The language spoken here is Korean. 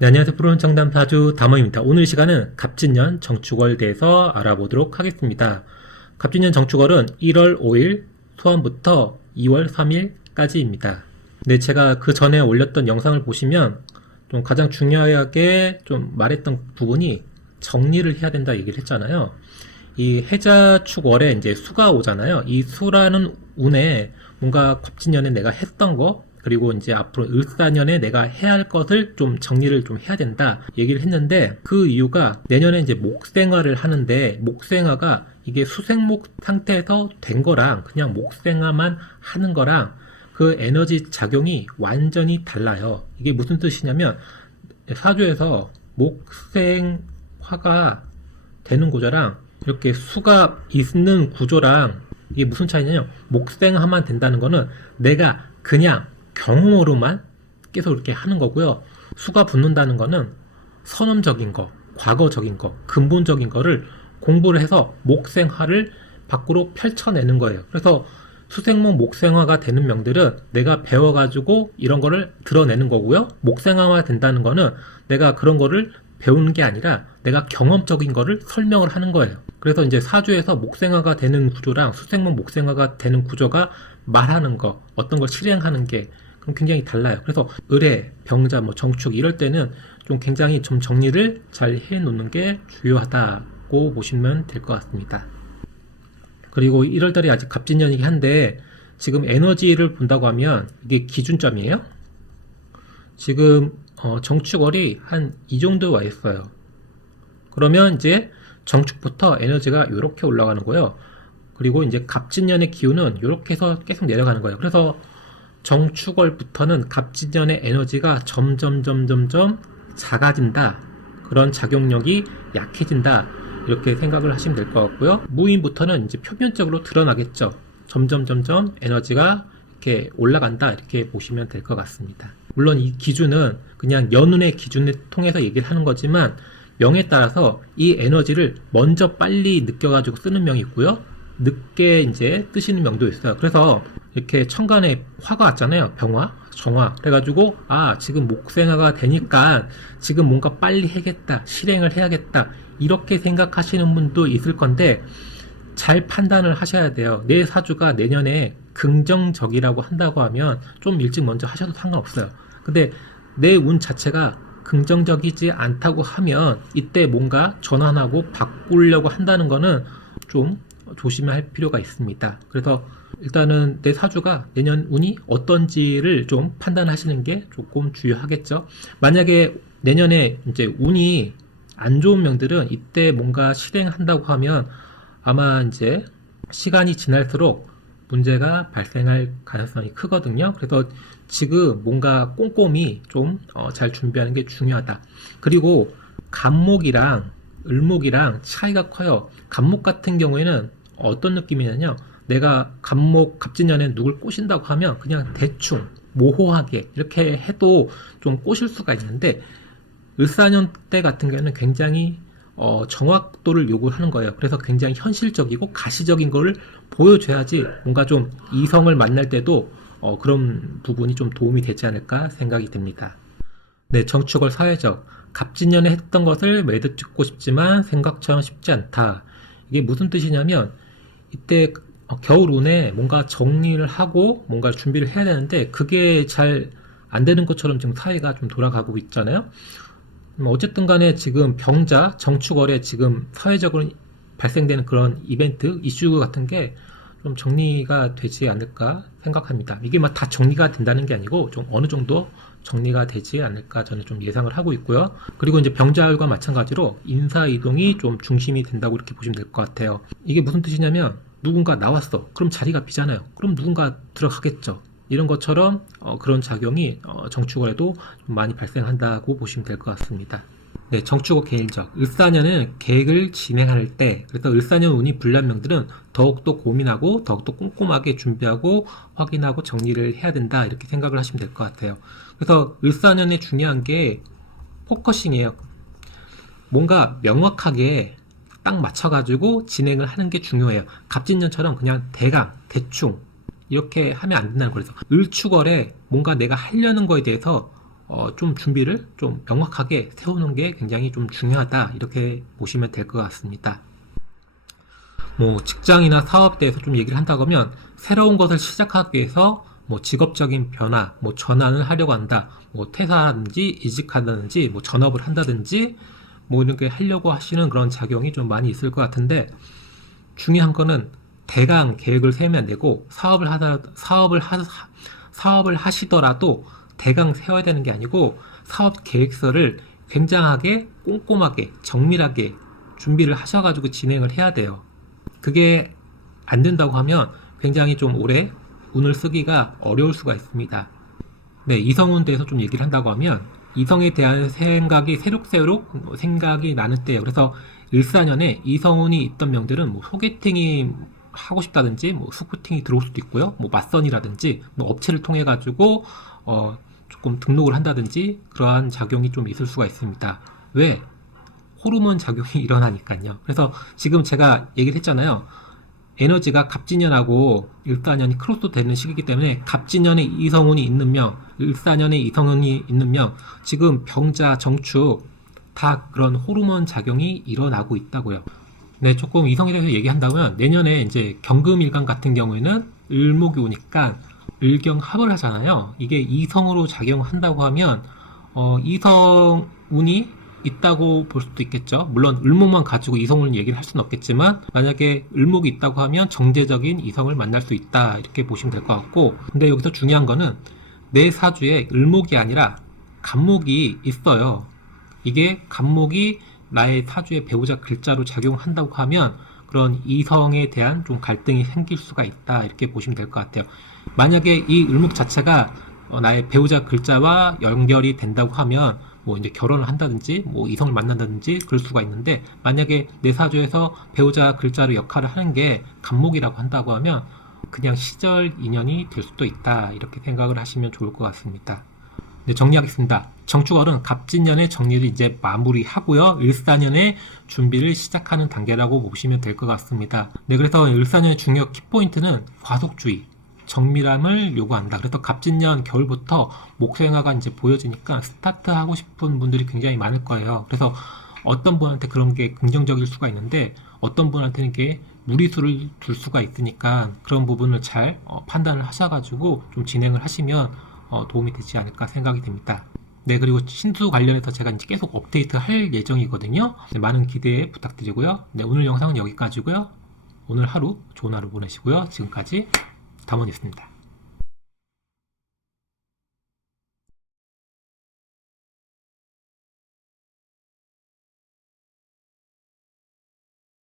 네, 안녕하세요. 프로는 정답 4주 담원입니다. 오늘 시간은 갑진년 정축월에 대해서 알아보도록 하겠습니다. 갑진년 정축월은 1월 5일 소환부터 2월 3일까지입니다. 네, 제가 그 전에 올렸던 영상을 보시면 좀 가장 중요하게 좀 말했던 부분이 정리를 해야 된다 얘기를 했잖아요. 이 해자축월에 이제 수가 오잖아요. 이 수라는 운에 뭔가 갑진년에 내가 했던 거, 그리고 이제 앞으로 을사년에 내가 해야 할 것을 좀 정리를 좀 해야 된다 얘기를 했는데, 그 이유가 내년에 이제 목생화를 하는데, 목생화가 이게 수생목 상태에서 된 거랑 그냥 목생화만 하는 거랑 그 에너지 작용이 완전히 달라요. 이게 무슨 뜻이냐면, 사주에서 목생화가 되는 구조랑 이렇게 수가 있는 구조랑 이게 무슨 차이냐면, 목생화만 된다는 거는 내가 그냥 경험으로만 계속 이렇게 하는 거고요. 수가 붙는다는 거는 선험적인 거, 과거적인 거, 근본적인 거를 공부를 해서 목생화를 밖으로 펼쳐내는 거예요. 그래서 수생목 목생화가 되는 명들은 내가 배워가지고 이런 거를 드러내는 거고요. 목생화가 된다는 거는 내가 그런 거를 배우는 게 아니라 내가 경험적인 거를 설명을 하는 거예요. 그래서 이제 사주에서 목생화가 되는 구조랑 수생목 목생화가 되는 구조가 말하는 거, 어떤 걸 실행하는 게 그럼 굉장히 달라요. 그래서 을해, 병자, 정축 이럴 때는 좀 굉장히 좀 정리를 잘 해놓는 게 중요하다고 보시면 될 것 같습니다. 그리고 1월달이 아직 갑진년이긴 한데, 지금 에너지를 본다고 하면 이게 기준점이에요. 지금 정축월이 한 이 정도 와 있어요. 그러면 이제 정축부터 에너지가 이렇게 올라가는 거예요. 그리고 이제 갑진년의 기운은 이렇게 해서 계속 내려가는 거예요. 그래서 정축월부터는 갑진년의 에너지가 점점 작아진다. 그런 작용력이 약해진다. 이렇게 생각을 하시면 될 것 같고요. 무인부터는 이제 표면적으로 드러나겠죠. 점점 에너지가 이렇게 올라간다. 이렇게 보시면 될 것 같습니다. 물론 이 기준은 그냥 연운의 기준을 통해서 얘기를 하는 거지만, 명에 따라서 이 에너지를 먼저 빨리 느껴가지고 쓰는 명이 있고요. 늦게 이제 뜨시는 명도 있어요. 그래서 이렇게 천간에 화가 왔잖아요. 병화, 정화. 그래가지고 지금 목생화가 되니까 지금 뭔가 빨리 해야겠다, 실행을 해야겠다, 이렇게 생각하시는 분도 있을 건데, 잘 판단을 하셔야 돼요. 내 사주가 내년에 긍정적이라고 한다고 하면 좀 일찍 먼저 하셔도 상관없어요. 근데 내 운 자체가 긍정적이지 않다고 하면 이때 뭔가 전환하고 바꾸려고 한다는 거는 좀 조심할 필요가 있습니다. 그래서 일단은 내 사주가 내년 운이 어떤지를 좀 판단하시는 게 조금 중요하겠죠. 만약에 내년에 이제 운이 안 좋은 명들은 이때 뭔가 실행한다고 하면 아마 이제 시간이 지날수록 문제가 발생할 가능성이 크거든요. 그래서 지금 뭔가 꼼꼼히 좀 잘 준비하는 게 중요하다. 그리고 갑목이랑 을목이랑 차이가 커요. 갑목 같은 경우에는 어떤 느낌이냐면, 내가 갑진년에 누굴 꼬신다고 하면 그냥 대충 모호하게 이렇게 해도 좀 꼬실 수가 있는데, 을사년 때 같은 경우에는 굉장히 정확도를 요구하는 거예요. 그래서 굉장히 현실적이고 가시적인 거를 보여줘야지 뭔가 좀 이성을 만날 때도 그런 부분이 좀 도움이 되지 않을까 생각이 됩니다. 네, 정축월 사회적. 갑진년에 했던 것을 매듭 짓고 싶지만 생각처럼 쉽지 않다. 이게 무슨 뜻이냐면, 이때 겨울운에 뭔가 정리를 하고 뭔가 준비를 해야 되는데 그게 잘 안 되는 것처럼 지금 사회가 좀 돌아가고 있잖아요. 어쨌든 간에 지금 병자, 정축월에 지금 사회적으로 발생되는 그런 이벤트, 이슈 같은 게 좀 정리가 되지 않을까 생각합니다. 이게 막 다 정리가 된다는 게 아니고 좀 어느 정도 정리가 되지 않을까 저는 좀 예상을 하고 있고요. 그리고 이제 병자월과 마찬가지로 인사이동이 좀 중심이 된다고 이렇게 보시면 될 것 같아요. 이게 무슨 뜻이냐면, 누군가 나왔어. 그럼 자리가 비잖아요. 그럼 누군가 들어가겠죠. 이런 것처럼 그런 작용이 정축월에도 좀 많이 발생한다고 보시면 될 것 같습니다. 네, 정축월 계일적. 을사년은 계획을 진행할 때, 그래서 을사년 운이 불난 명들은 더욱더 고민하고 더욱더 꼼꼼하게 준비하고 확인하고 정리를 해야 된다, 이렇게 생각을 하시면 될 것 같아요. 그래서 을사년에 중요한 게 포커싱이에요. 뭔가 명확하게 딱 맞춰가지고 진행을 하는 게 중요해요. 갑진년처럼 그냥 대충 이렇게 하면 안 된다는 거예요. 을축월에 뭔가 내가 하려는 거에 대해서 좀 준비를 좀 명확하게 세우는 게 굉장히 좀 중요하다 이렇게 보시면 될 것 같습니다. 뭐 직장이나 사업에 대해서 좀 얘기를 한다고 하면 새로운 것을 시작하기 위해서 뭐 직업적인 변화, 뭐 전환을 하려고 한다, 뭐 퇴사하든지 이직한다든지 뭐 전업을 한다든지 뭐 이렇게 하려고 하시는 그런 작용이 좀 많이 있을 것 같은데, 중요한 거는 대강 계획을 세우면 안 되고 사업을 하시더라도 대강 세워야 되는 게 아니고 사업 계획서를 굉장하게 꼼꼼하게 정밀하게 준비를 하셔가지고 진행을 해야 돼요. 그게 안 된다고 하면 굉장히 좀 오래 운을 쓰기가 어려울 수가 있습니다. 네, 이성운에 대해서 좀 얘기를 한다고 하면 이성에 대한 생각이 새록새록 생각이 나는 때예요. 그래서 을사년에 이성운이 있던 명들은 뭐 소개팅이 하고 싶다든지 뭐 스쿠팅이 들어올 수도 있고요. 뭐 맞선이라든지 뭐 업체를 통해 가지고 조금 등록을 한다든지 그러한 작용이 좀 있을 수가 있습니다. 왜? 호르몬 작용이 일어나니까요. 그래서 지금 제가 얘기를 했잖아요. 에너지가 갑진년하고 을사년이 크로스 되는 시기이기 때문에 갑진년에 이성운이 있는 명, 을사년에 이성운이 있는 명, 지금 병자, 정축 다 그런 호르몬 작용이 일어나고 있다고요. 네, 조금 이성에 대해서 얘기한다면 내년에 이제 경금일간 같은 경우에는 을목이 오니까 을경합을 하잖아요. 이게 이성으로 작용한다고 하면 이성운이 있다고 볼 수도 있겠죠. 물론 을목만 가지고 이성을 얘기를 할 수는 없겠지만 만약에 을목이 있다고 하면 정제적인 이성을 만날 수 있다 이렇게 보시면 될 것 같고, 근데 여기서 중요한 거는 내 사주에 을목이 아니라 간목이 있어요. 이게 간목이 나의 사주의 배우자 글자로 작용한다고 하면 그런 이성에 대한 좀 갈등이 생길 수가 있다 이렇게 보시면 될 것 같아요. 만약에 이 을목 자체가 나의 배우자 글자와 연결이 된다고 하면 뭐 이제 결혼을 한다든지 뭐 이성을 만난다든지 그럴 수가 있는데, 만약에 내 사주에서 배우자 글자로 역할을 하는 게 간목이라고 한다고 하면 그냥 시절 인연이 될 수도 있다 이렇게 생각을 하시면 좋을 것 같습니다. 네, 정리하겠습니다. 정축월은 갑진년의 정리를 이제 마무리하고요. 을사년의 준비를 시작하는 단계라고 보시면 될 것 같습니다. 네, 그래서 을사년의 중요 키포인트는 과속주의, 정밀함을 요구한다. 그래서 갑진년 겨울부터 목생화가 이제 보여지니까 스타트하고 싶은 분들이 굉장히 많을 거예요. 그래서 어떤 분한테 그런 게 긍정적일 수가 있는데 어떤 분한테는 이게 무리수를 둘 수가 있으니까 그런 부분을 잘 판단을 하셔가지고 좀 진행을 하시면 도움이 되지 않을까 생각이 됩니다. 네, 그리고 신수 관련해서 제가 이제 계속 업데이트 할 예정이거든요. 네, 많은 기대 부탁드리고요. 네, 오늘 영상은 여기까지고요. 오늘 하루 좋은 하루 보내시고요. 지금까지 담원이었습니다.